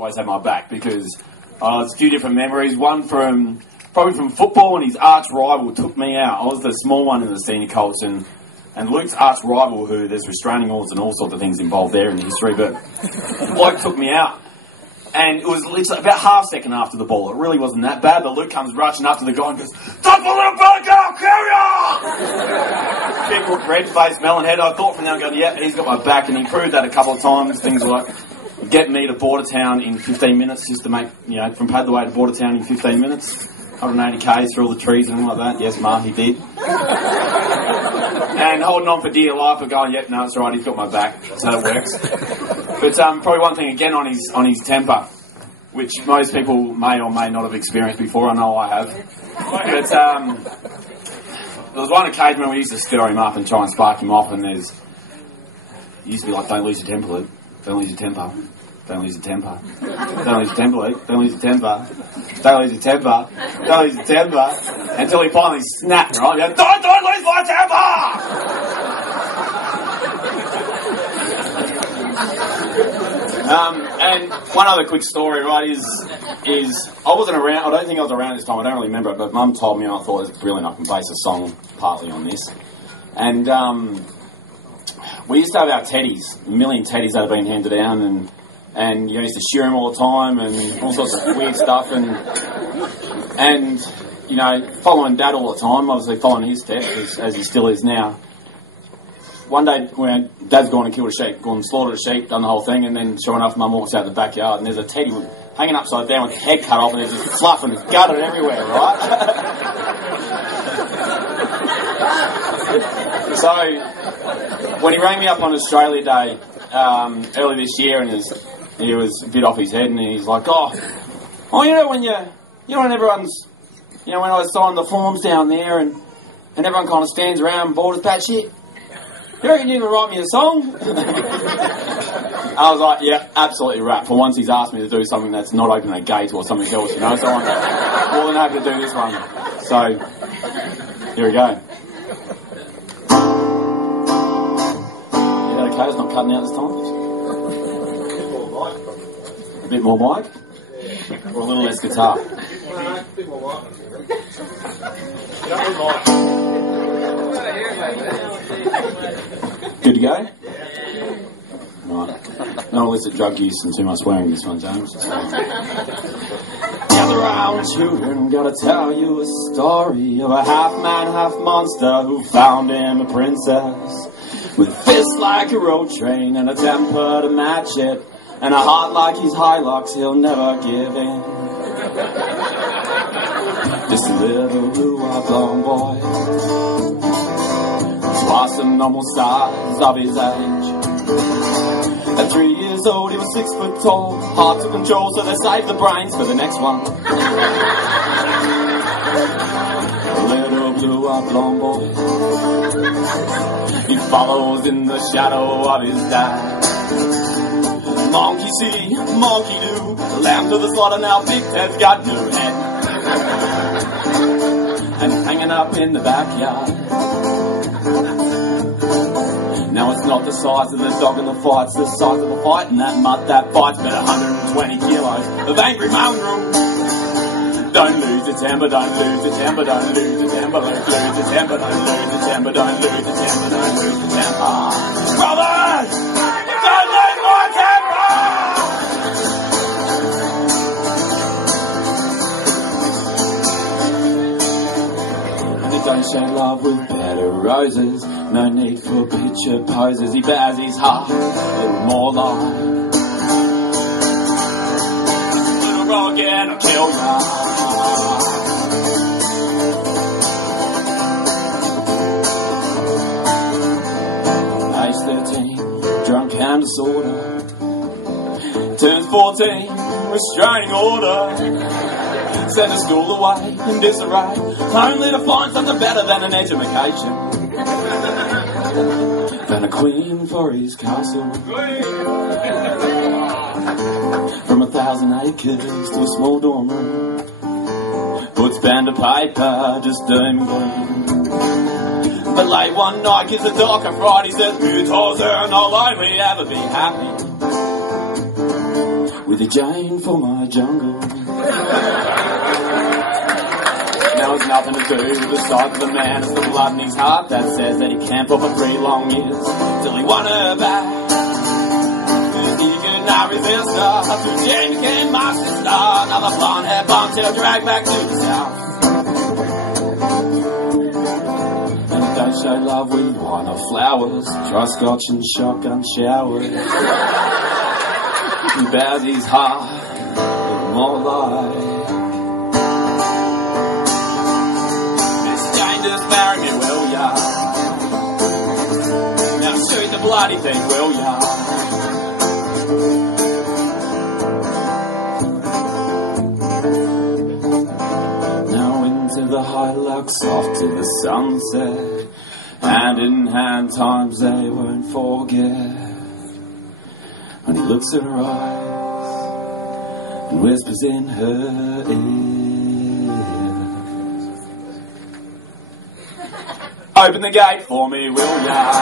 always had my back because it's a few different memories. One probably from football, and his arch rival took me out. I was the small one in the senior Colts, and Luke's arch rival, who there's restraining orders and all sorts of things involved there in the history, but Luke took me out. And it was literally about half second after the ball. It really wasn't that bad, but Luke comes rushing up to the guy and goes, "Stop a little bugger, carry on!" Big red-faced melon head. I thought from now going, yeah, he's got my back, and he proved that a couple of times. Things like getting me to Bordertown in 15 minutes, just to make, from Padthaway to Bordertown in 15 minutes. 180 k's through all the trees and all like that. Yes, Ma, he did. And holding on for dear life, but going, yep, no, it's all right, he's got my back, so it works. But probably one thing again on his temper, which most people may or may not have experienced before. I know I have. But there was one occasion when we used to stir him up and try and spark him off, and he used to be like, "Don't lose your temper, Luke. Don't lose your temper. Don't lose your temper. Don't lose your temper, Luke. Don't lose your temper. Don't lose your temper. Don't lose your temper." Until he finally snapped, right? He goes, Don't lose my temper! And one other quick story, right, is I wasn't around. I don't think I was around this time. I don't really remember it, but Mum told me, and I thought it was brilliant. I can base a song partly on this. And we used to have our teddies, a million teddies that had been handed down, and used to shear them all the time, and all sorts of weird stuff, and following Dad all the time, obviously following his steps as he still is now. One day when Dad's gone and killed a sheep, gone and slaughtered a sheep, done the whole thing, and then sure enough, Mum walks out the backyard, and there's a teddy hanging upside down with his head cut off, and there's just fluff and it's gutted everywhere, right? So when he rang me up on Australia Day early this year, and he was a bit off his head, and he's like, when everyone's, when I signed the forms down there, and everyone kind of stands around and bored as bat shit, you reckon you can write me a song? I was like, yeah, absolutely right. For once he's asked me to do something that's not opening a gate or something else, so I'm more than happy to do this one. So, here we go. Is that okay? It's not cutting out this time? A bit more mic? Or a little less guitar? A bit more Good to go? Right. No illicit drug use and too much swearing this one, James. Gather round, children, gotta tell you a story of a half-man, half-monster who found him a princess. With fists like a road train and a temper to match it, and a heart like his Hilux, he'll never give in. This little blue-eyed blonde boy, twice the normal size of his age. At 3 years old, he was 6 foot tall, hard to control, so they saved the brains for the next one. Little blue-eyed blonde boy, he follows in the shadow of his dad. Monkey see, monkey do, lamb to the slaughter now, Big Ted's got no head. And hanging up in the backyard. Now it's not the size of the dog in the fight, it's the size of the fight, and that mutt that bites about 120 kilos of angry mongrel. Don't lose your temper, don't lose your temper, don't lose your temper, don't lose your temper, don't lose your temper, don't lose your temper, don't lose your temper. Brothers! Don't lose my temper! And it don't show love with bed of roses. No need for picture poses. He bears his heart a little more like little rock and I'll kill ya. Age 13, drunk and disorder. Turns 14, restraining order. Sent to school away in disarray, only to find something better than an education. Than a queen for his castle. From 1,000 acres to a small dorm room. Puts pen to paper, just doom and gloom. But late one night gives the doc a fright. He says, "Mutors are not only ever be happy. with a Jane for my jungle. Now it's nothing to do with the sight of the man. It's the blood in his heart that says that he can't pop for 3 long years till he won her back. He could not resist her, so Jane became my sister. Another blonde hair bombshell dragged back to the south. And they show love with wine or flowers, dry scotch and shotgun showers. He bows his heart with more light. Just marry me, will ya? Now shoot the bloody thing, will ya? Now into the Hilux, off to the sunset. Hand in hand, times they won't forget. When he looks at her eyes and whispers in her ear, open the gate for me, will ya?